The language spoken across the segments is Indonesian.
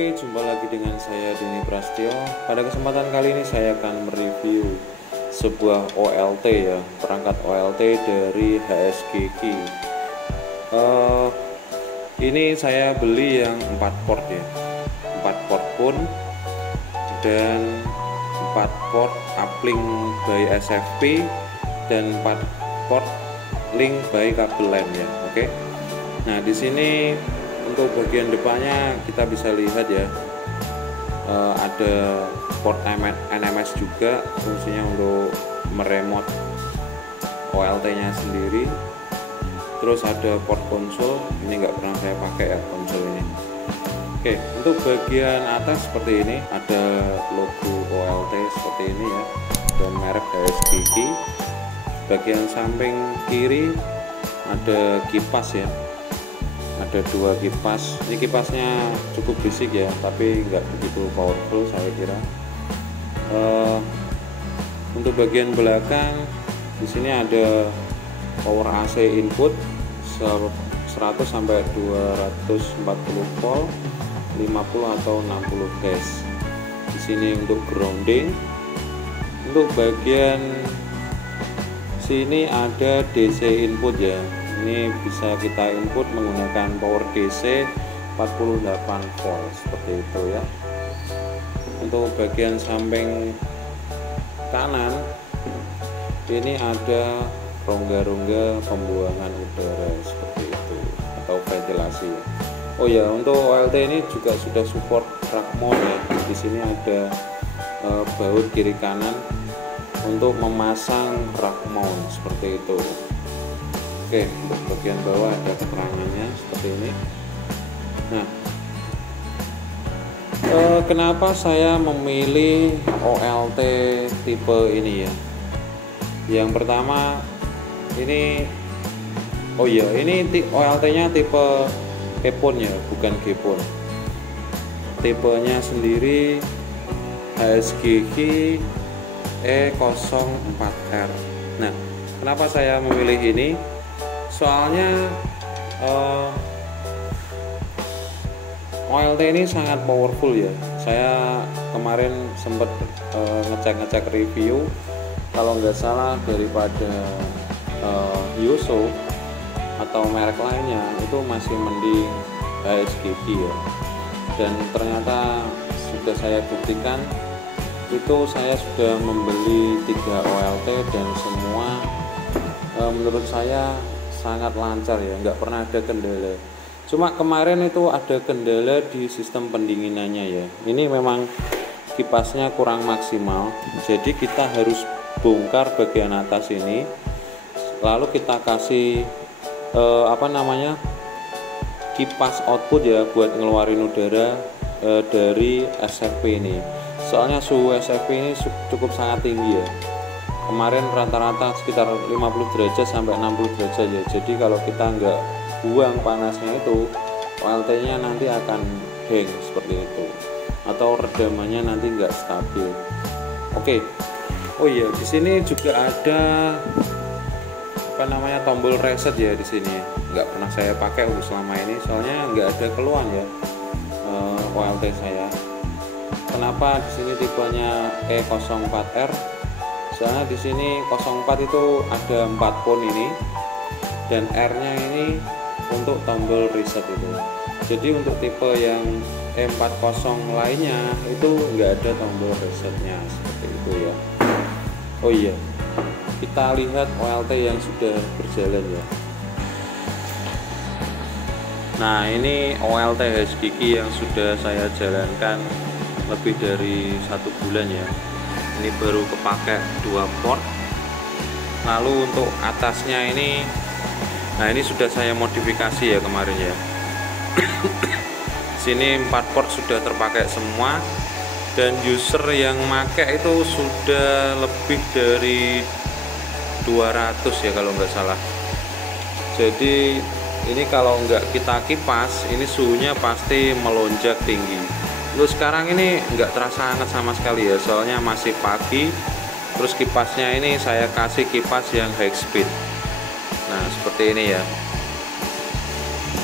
Oke, jumpa lagi dengan saya Denny Prasetyo. Pada kesempatan kali ini saya akan mereview sebuah OLT ya, perangkat OLT dari HSGQ. Ini saya beli yang 4 port ya, 4 port pun dan 4 port uplink by SFP dan 4 port link by kabel LAN ya. Oke. Nah, di sini untuk bagian depannya kita bisa lihat ya, ada port NMS juga, fungsinya untuk meremote OLT nya sendiri. Terus ada port konsol, ini nggak pernah saya pakai ya konsol ini. Oke, untuk bagian atas seperti ini ada logo OLT seperti ini ya, dan merek HSGQ. Bagian samping kiri ada kipas ya, ada 2 kipas. Ini kipasnya cukup berisik ya, tapi nggak begitu powerful saya kira. Untuk bagian belakang di sini ada power AC input 100 sampai 240 volt, 50 atau 60 Hz. Di sini untuk grounding. Untuk bagian sini ada DC input ya. Ini bisa kita input menggunakan power DC 48 volt seperti itu ya. Untuk bagian samping kanan ini ada rongga-rongga pembuangan udara seperti itu atau ventilasi. Oh ya, untuk OLT ini juga sudah support rack mount ya. Di sini ada baut kiri kanan untuk memasang rack mount seperti itu. Oke, untuk bagian bawah ada keterangannya seperti ini. Nah, kenapa saya memilih OLT tipe ini ya? Yang pertama ini, oh iya, ini OLT nya tipe Kepon ya, bukan Kepon. Tipenya sendiri HSGQ E04R. Nah, kenapa saya memilih ini? Soalnya OLT ini sangat powerful ya. Saya kemarin sempat ngecek review, kalau nggak salah daripada Yoso atau merek lainnya itu masih mending HSGQ ya. Dan ternyata sudah saya buktikan, itu saya sudah membeli 3 OLT dan semua menurut saya sangat lancar ya, nggak pernah ada kendala. Cuma kemarin itu ada kendala di sistem pendinginannya ya. Ini memang kipasnya kurang maksimal, jadi kita harus bongkar bagian atas ini, lalu kita kasih kipas output ya buat ngeluarin udara dari SFP ini. Soalnya suhu SFP ini cukup sangat tinggi ya. Kemarin rata-rata sekitar 50 derajat sampai 60 derajat ya. Jadi kalau kita nggak buang panasnya itu, OLT nya nanti akan hang seperti itu, atau redamannya nanti nggak stabil. Oke. Oh iya, di sini juga ada tombol reset ya di sini. Nggak pernah saya pakai untuk selama ini, soalnya nggak ada keluhan ya OLT saya. Kenapa di sini tipenya E04R? Soalnya di sini 04 itu ada 4 pon ini, dan R-nya ini untuk tombol reset itu. Jadi untuk tipe yang E40 lainnya itu nggak ada tombol resetnya seperti itu ya. Oh iya, kita lihat OLT yang sudah berjalan ya. Nah, ini OLT HSGQ yang sudah saya jalankan lebih dari 1 bulan ya. Ini baru kepake 2 port. Lalu untuk atasnya ini, nah ini sudah saya modifikasi ya kemarin ya. Sini 4 port sudah terpakai semua, dan user yang make itu sudah lebih dari 200 ya kalau nggak salah. Jadi ini kalau nggak kita kipas, ini suhunya pasti melonjak tinggi. Untuk sekarang ini nggak terasa hangat sama sekali ya, soalnya masih pagi. Terus kipasnya ini saya kasih kipas yang high speed. Nah seperti ini ya.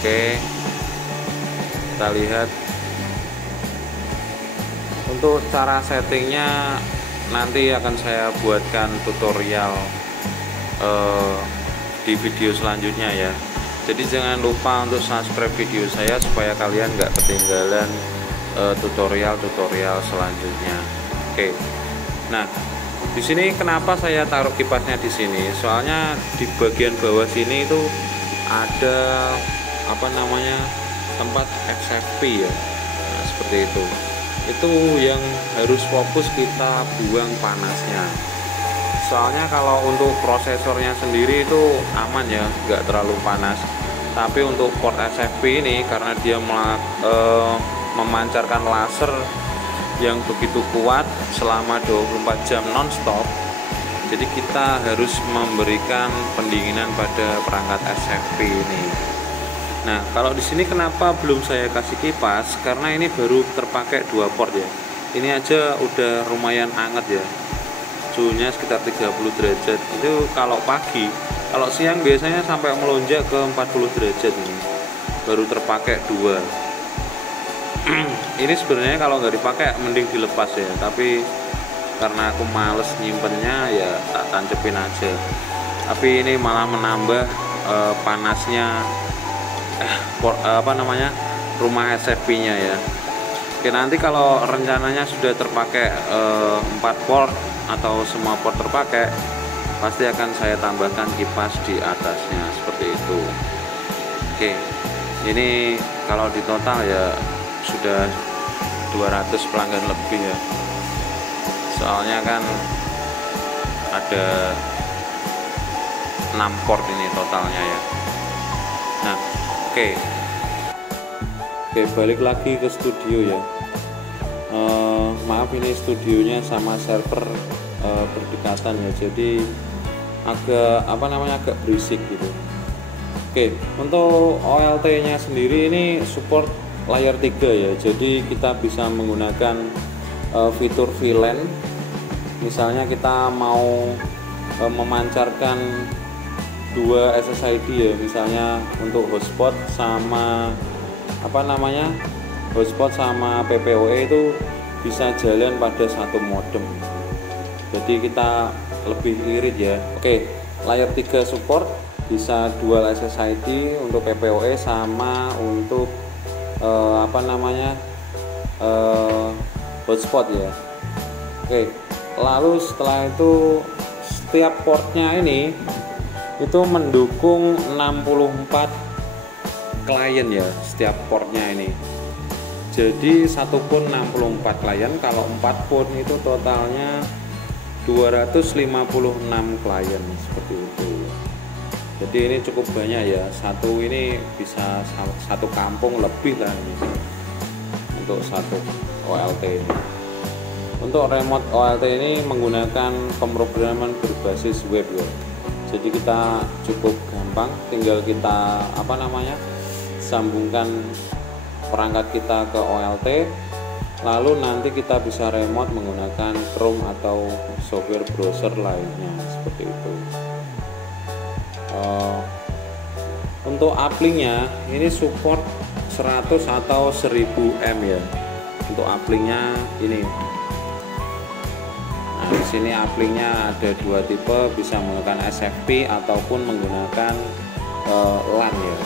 Oke, kita lihat Untuk cara settingnya nanti akan saya buatkan tutorial di video selanjutnya ya. Jadi jangan lupa untuk subscribe video saya supaya kalian nggak ketinggalan tutorial-tutorial selanjutnya. Oke. Nah, di sini kenapa saya taruh kipasnya di sini? Soalnya di bagian bawah sini itu ada tempat XFP ya. Nah, seperti itu. Itu yang harus fokus kita buang panasnya. Soalnya kalau untuk prosesornya sendiri itu aman ya, nggak terlalu panas. Tapi untuk port XFP ini karena dia memancarkan laser yang begitu kuat selama 24 jam non-stop, jadi kita harus memberikan pendinginan pada perangkat XFP ini. Nah, kalau di sini kenapa belum saya kasih kipas? Karena ini baru terpakai 2 port ya. Ini aja udah lumayan anget ya. Suhunya sekitar 30 derajat. Itu kalau pagi. Kalau siang biasanya sampai melonjak ke 40 derajat ini. Baru terpakai 2. Ini sebenarnya kalau nggak dipakai mending dilepas ya, tapi karena aku males nyimpennya ya tak tancepin aja. Tapi ini malah menambah panasnya rumah SFP-nya ya. Oke, nanti kalau rencananya sudah terpakai 4 port atau semua port terpakai, pasti akan saya tambahkan kipas di atasnya seperti itu. Oke, ini kalau di total ya sudah 200 pelanggan lebih ya. Soalnya kan ada 6 port ini totalnya ya. Nah, oke, balik lagi ke studio ya. Maaf, ini studionya sama server berdekatan ya, jadi agak berisik gitu. Oke, untuk OLT nya sendiri ini support layar 3 ya, jadi kita bisa menggunakan fitur VLAN. Misalnya kita mau memancarkan 2 SSID ya, misalnya untuk hotspot sama PPOE itu bisa jalan pada satu modem, jadi kita lebih irit ya. Oke, layar 3 support, bisa dual SSID untuk PPOE sama untuk hotspot ya. Oke, lalu setelah itu setiap portnya ini itu mendukung 64 klien ya, setiap portnya ini. Jadi satu pun 64 klien, kalau 4 pun itu totalnya 256 klien seperti itu. Jadi ini cukup banyak ya, satu ini bisa satu kampung lebih lah ini untuk satu OLT ini. Untuk remote OLT ini menggunakan pemrograman berbasis web ya. Jadi kita cukup gampang, tinggal kita sambungkan perangkat kita ke OLT, lalu nanti kita bisa remote menggunakan Chrome atau software browser lainnya seperti itu. Untuk uplink-nya ini support 100 atau 1000 M ya. Untuk uplink-nya ini. Nah, di sini uplink-nya ada 2 tipe, bisa menggunakan SFP ataupun menggunakan LAN ya.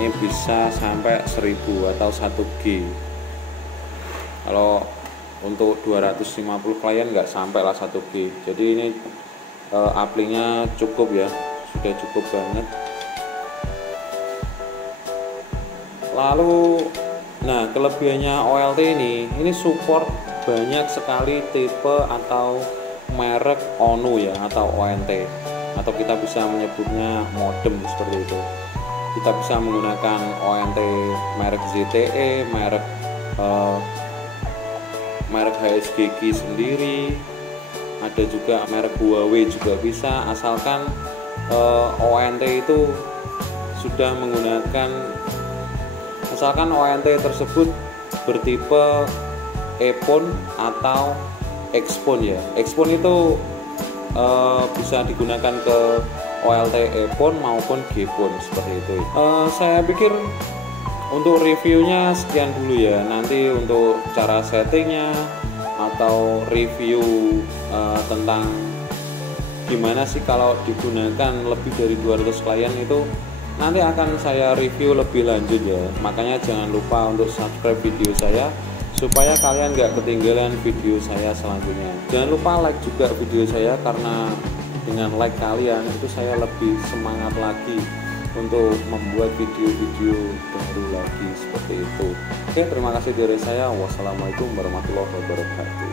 Ini bisa sampai 1000 atau 1G. Kalau untuk 250 klien nggak sampai lah 1G. Jadi ini uplink-nya cukup ya, sudah cukup banget. Lalu, nah kelebihannya OLT ini support banyak sekali tipe atau merek ONU ya, atau ONT, atau kita bisa menyebutnya modem seperti itu. Kita bisa menggunakan ONT merek ZTE, merek HSGG sendiri, ada juga merek Huawei juga bisa, asalkan ONT itu sudah menggunakan, asalkan ONT tersebut bertipe EPON atau Xpon ya. Xpon itu bisa digunakan ke OLT EPON maupun GPON seperti itu. Saya pikir Untuk reviewnya sekian dulu ya. Nanti untuk cara settingnya atau review tentang gimana sih kalau digunakan lebih dari 200 klien itu nanti akan saya review lebih lanjut ya. Makanya jangan lupa untuk subscribe video saya supaya kalian gak ketinggalan video saya selanjutnya. Jangan lupa like juga video saya, karena dengan like kalian itu saya lebih semangat lagi untuk membuat video-video baru lagi seperti itu. Oke, terima kasih dari saya. Wassalamualaikum warahmatullahi wabarakatuh.